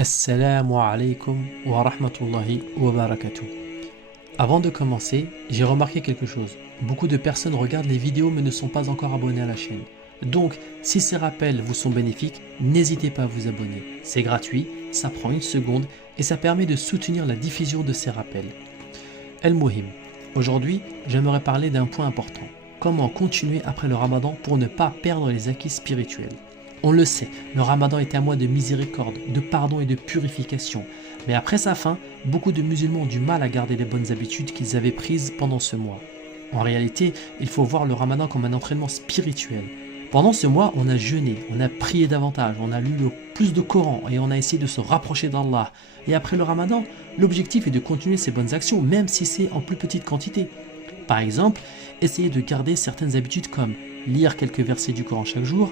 Assalamu alaikum wa rahmatullahi wa barakatuh. Avant de commencer, j'ai remarqué quelque chose. Beaucoup de personnes regardent les vidéos mais ne sont pas encore abonnées à la chaîne. Donc, si ces rappels vous sont bénéfiques, n'hésitez pas à vous abonner. C'est gratuit, ça prend une seconde et ça permet de soutenir la diffusion de ces rappels. El Mouhim. Aujourd'hui, j'aimerais parler d'un point important. Comment continuer après le Ramadan pour ne pas perdre les acquis spirituels. On le sait, le Ramadan est un mois de miséricorde, de pardon et de purification. Mais après sa fin, beaucoup de musulmans ont du mal à garder les bonnes habitudes qu'ils avaient prises pendant ce mois. En réalité, il faut voir le Ramadan comme un entraînement spirituel. Pendant ce mois, on a jeûné, on a prié davantage, on a lu le plus de Coran et on a essayé de se rapprocher d'Allah. Et après le Ramadan, l'objectif est de continuer ces bonnes actions, même si c'est en plus petite quantité. Par exemple, essayer de garder certaines habitudes comme lire quelques versets du Coran chaque jour,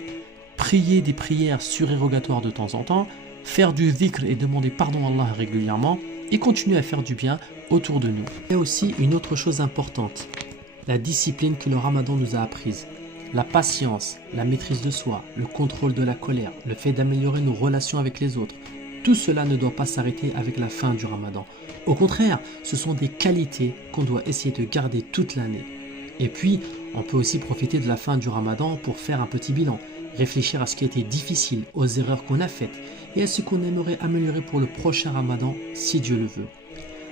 prier des prières surérogatoires de temps en temps, faire du dhikr et demander pardon à Allah régulièrement, et continuer à faire du bien autour de nous. Il y a aussi une autre chose importante, la discipline que le Ramadan nous a apprise. La patience, la maîtrise de soi, le contrôle de la colère, le fait d'améliorer nos relations avec les autres, tout cela ne doit pas s'arrêter avec la fin du Ramadan. Au contraire, ce sont des qualités qu'on doit essayer de garder toute l'année. Et puis, on peut aussi profiter de la fin du Ramadan pour faire un petit bilan, réfléchir à ce qui a été difficile, aux erreurs qu'on a faites et à ce qu'on aimerait améliorer pour le prochain Ramadan si Dieu le veut.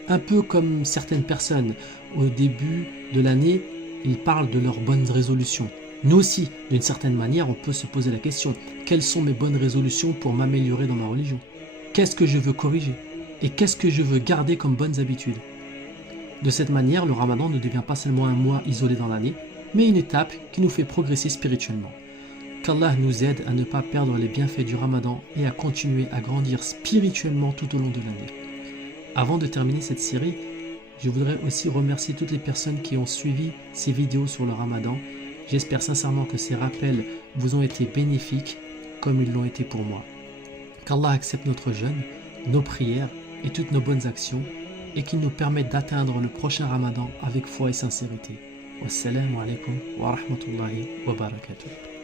Un peu comme certaines personnes, au début de l'année, ils parlent de leurs bonnes résolutions. Nous aussi, d'une certaine manière, on peut se poser la question, quelles sont mes bonnes résolutions pour m'améliorer dans ma religion? Qu'est-ce que je veux corriger? Et qu'est-ce que je veux garder comme bonnes habitudes? De cette manière, le Ramadan ne devient pas seulement un mois isolé dans l'année, mais une étape qui nous fait progresser spirituellement. Qu'Allah nous aide à ne pas perdre les bienfaits du Ramadan et à continuer à grandir spirituellement tout au long de l'année. Avant de terminer cette série, je voudrais aussi remercier toutes les personnes qui ont suivi ces vidéos sur le Ramadan. J'espère sincèrement que ces rappels vous ont été bénéfiques comme ils l'ont été pour moi. Qu'Allah accepte notre jeûne, nos prières et toutes nos bonnes actions et qu'il nous permette d'atteindre le prochain Ramadan avec foi et sincérité. Wassalamu alaikum wa rahmatullahi wa barakatuh.